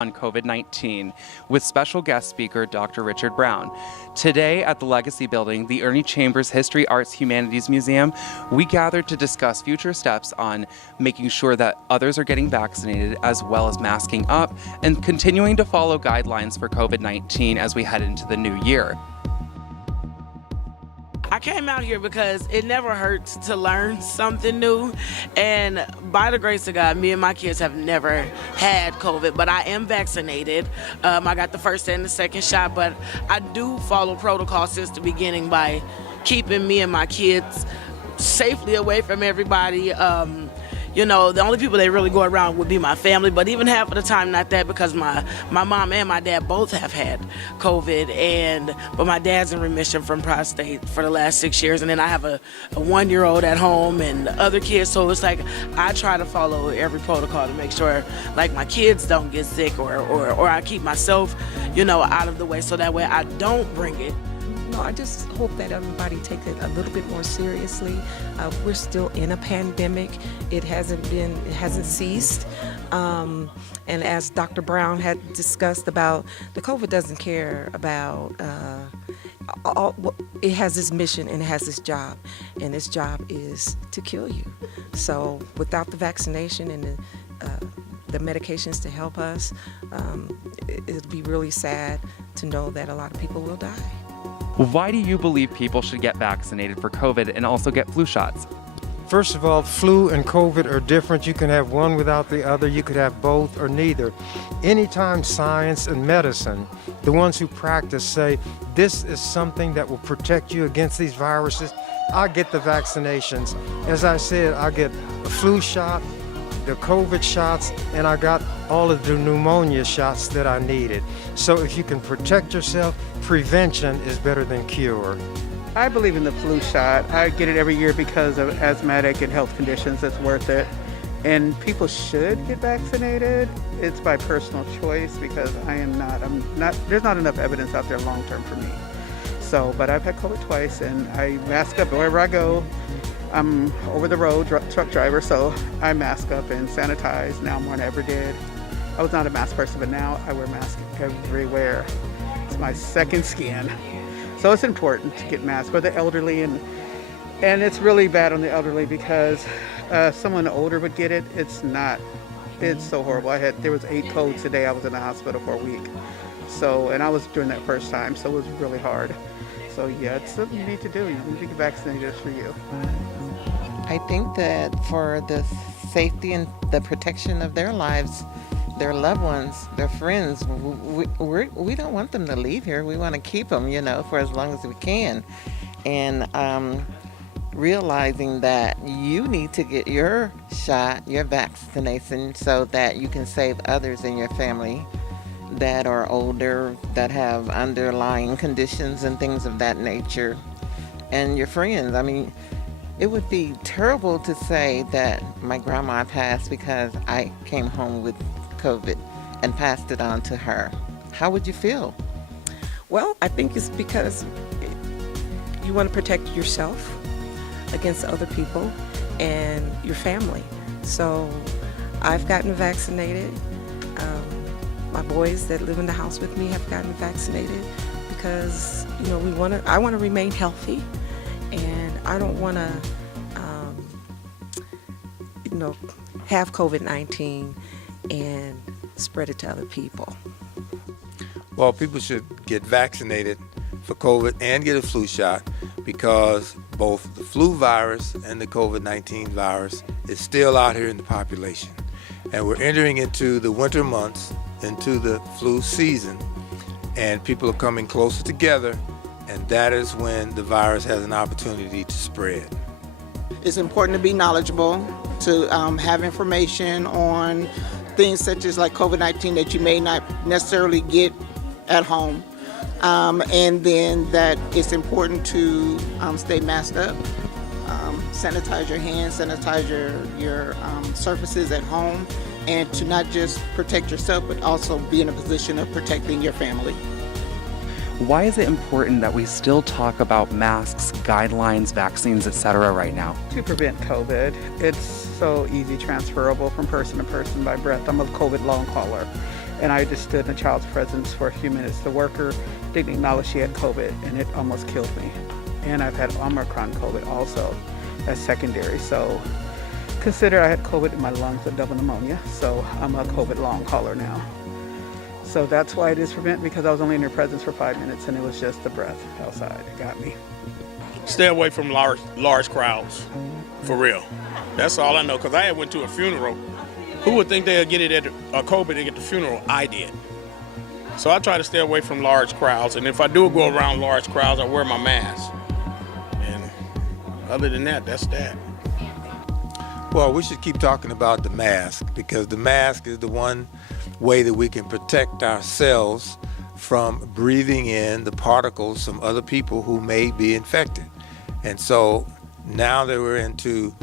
on COVID-19 with special guest speaker Dr. Richard Brown. Today at the Legacy Building, the Ernie Chambers History, Arts, Humanities Museum, we gathered to discuss future steps on making sure that others are getting vaccinated as well as masking up and continuing to follow guidelines for COVID-19 as we head into the new year. I came out here because it never hurts to learn something new, and by the grace of God, me and my kids have never had COVID, but I am vaccinated. I got the first and the second shot, but I do follow protocol since the beginning by keeping me and my kids safely away from everybody. You know, the only people that really go around would be my family, but even half of the time not that, because my mom and my dad both have had COVID, but my dad's in remission from prostate for the last 6 years, and then I have a 1-year-old at home and other kids, so it's like I try to follow every protocol to make sure like my kids don't get sick or I keep myself, you know, out of the way so that way I don't bring it. No, I just hope that everybody takes it a little bit more seriously. We're still in a pandemic. It hasn't ceased. And as Dr. Brown had discussed about, the COVID doesn't care about, it has its mission and it has its job. And its job is to kill you. So without the vaccination and the medications to help us, it'll be really sad to know that a lot of people will die. Why do you believe people should get vaccinated for COVID and also get flu shots? First of all, flu and COVID are different. You can have one without the other. You could have both or neither. Anytime science and medicine, the ones who practice, say this is something that will protect you against these viruses, I get the vaccinations. As I said, I get a flu shot, the COVID shots, and I got all of the pneumonia shots that I needed. So if you can protect yourself, prevention is better than cure. I believe in the flu shot. I get it every year because of asthmatic and health conditions. It's worth it. And people should get vaccinated. It's by personal choice because I'm not, there's not enough evidence out there long term for me. So, but I've had COVID twice and I mask up wherever I go. I'm over the road truck driver, so I mask up and sanitize now more than I ever did. I was not a mask person, but now I wear masks everywhere. It's my second skin. So it's important to get masks for the elderly, and it's really bad on the elderly because someone older would get it. It's so horrible. There was 8 colds today. I was in the hospital for a week. So, and I was doing that first time, so it was really hard. So yeah, it's something you need to do. You need to get vaccinated for you. I think that for the safety and the protection of their lives, their loved ones, their friends, we don't want them to leave here. We want to keep them, you know, for as long as we can. And realizing that you need to get your shot, your vaccination, so that you can save others in your family that are older, that have underlying conditions and things of that nature, and your friends. I mean, it would be terrible to say that my grandma passed because I came home with COVID and passed it on to her. How would you feel? Well, I think it's because you want to protect yourself against other people and your family. So I've gotten vaccinated. My boys that live in the house with me have gotten vaccinated because, you know, I want to remain healthy, and I don't want to, have COVID-19 and spread it to other people. Well, people should get vaccinated for COVID and get a flu shot because both the flu virus and the COVID-19 virus is still out here in the population. And we're entering into the winter months, into the flu season, and people are coming closer together, and that is when the virus has an opportunity to spread. It's important to be knowledgeable, to have information on things such as like COVID-19 that you may not necessarily get at home, and then that it's important to stay masked up, sanitize your hands, sanitize your surfaces at home, and to not just protect yourself, but also be in a position of protecting your family. Why is it important that we still talk about masks, guidelines, vaccines, etc. right now? To prevent COVID. It's so easy transferable from person to person by breath. I'm a COVID long hauler. And I just stood in a child's presence for a few minutes. The worker didn't acknowledge she had COVID, and it almost killed me. And I've had Omicron COVID also as secondary. So consider I had COVID in my lungs and double pneumonia. So I'm a COVID long hauler now. So that's why it is prevent, because I was only in her presence for 5 minutes and it was just the breath outside. It got me. Stay away from large crowds, for real. That's all I know, because I went to a funeral. Who would think they'd get it at COVID at the funeral? I did. So I try to stay away from large crowds, and if I do go around large crowds, I wear my mask. And other than that, that's that. Well, we should keep talking about the mask, because the mask is the one way that we can protect ourselves from breathing in the particles from other people who may be infected. And so now that we're into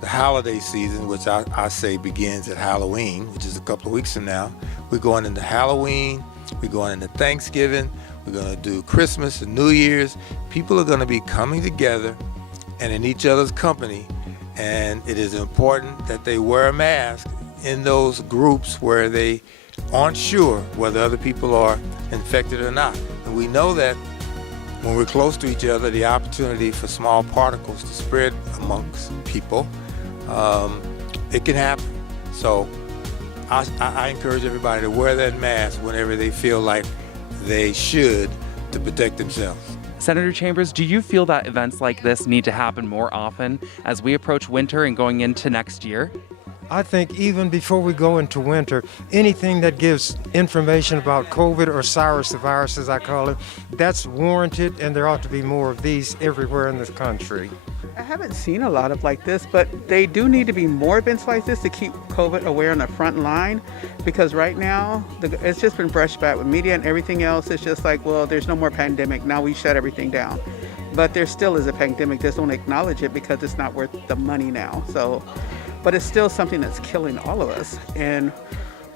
the holiday season, which I say begins at Halloween, which is a couple of weeks from now, we're going into Halloween, we're going into Thanksgiving, we're going to do Christmas and New Year's. People are going to be coming together and in each other's company, and it is important that they wear a mask in those groups where they aren't sure whether other people are infected or not. And we know that when we're close to each other, the opportunity for small particles to spread amongst people, it can happen. So I encourage everybody to wear that mask whenever they feel like they should, to protect themselves. Senator Chambers, do you feel that events like this need to happen more often as we approach winter and going into next year? I think even before we go into winter, anything that gives information about COVID or SARS, the virus as I call it, that's warranted, and there ought to be more of these everywhere in this country. I haven't seen a lot of like this, but they do need to be more events like this to keep COVID aware on the front line, because right now it's just been brushed back with media and everything else. It's just like, well, there's no more pandemic, now we shut everything down. But there still is a pandemic, just don't acknowledge it because it's not worth the money now. So, but it's still something that's killing all of us, and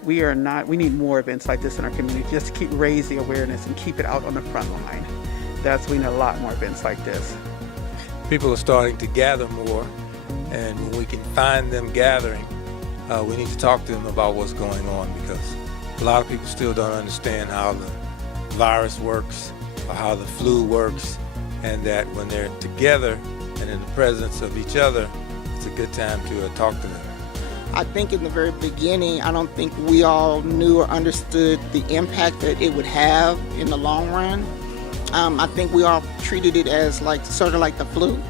we need more events like this in our community just to keep raise the awareness and keep it out on the front line. We need a lot more events like this. People are starting to gather more, and when we can find them gathering, we need to talk to them about what's going on, because a lot of people still don't understand how the virus works or how the flu works, and that when they're together and in the presence of each other, it's a good time to talk to them. I think in the very beginning, I don't think we all knew or understood the impact that it would have in the long run. I think we all treated it as sort of like the flu,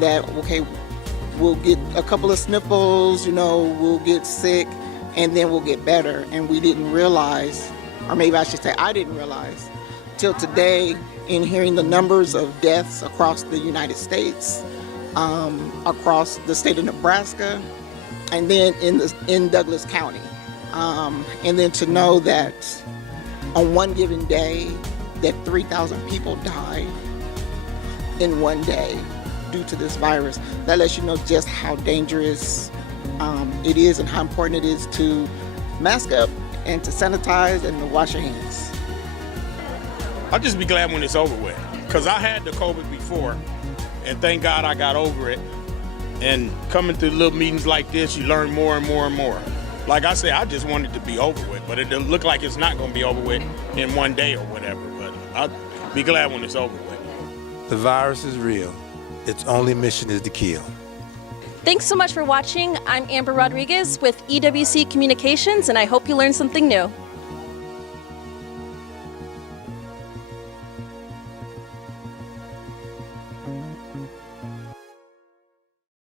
that, okay, we'll get a couple of sniffles, we'll get sick, and then we'll get better. And we didn't realize, or maybe I should say I didn't realize, till today, in hearing the numbers of deaths across the United States, across the state of Nebraska, and then in Douglas County. And then to know that on one given day, that 3,000 people died in one day due to this virus. That lets you know just how dangerous it is and how important it is to mask up and to sanitize and to wash your hands. I'll just be glad when it's over with, because I had the COVID before, and thank God I got over it. And coming through little meetings like this, you learn more and more and more. Like I said, I just want it to be over with, but it look like it's not going to be over with in one day or whatever. But I'll be glad when it's over with. The virus is real. Its only mission is to kill. Thanks so much for watching. I'm Amber Rodriguez with EWC Communications, and I hope you learned something new.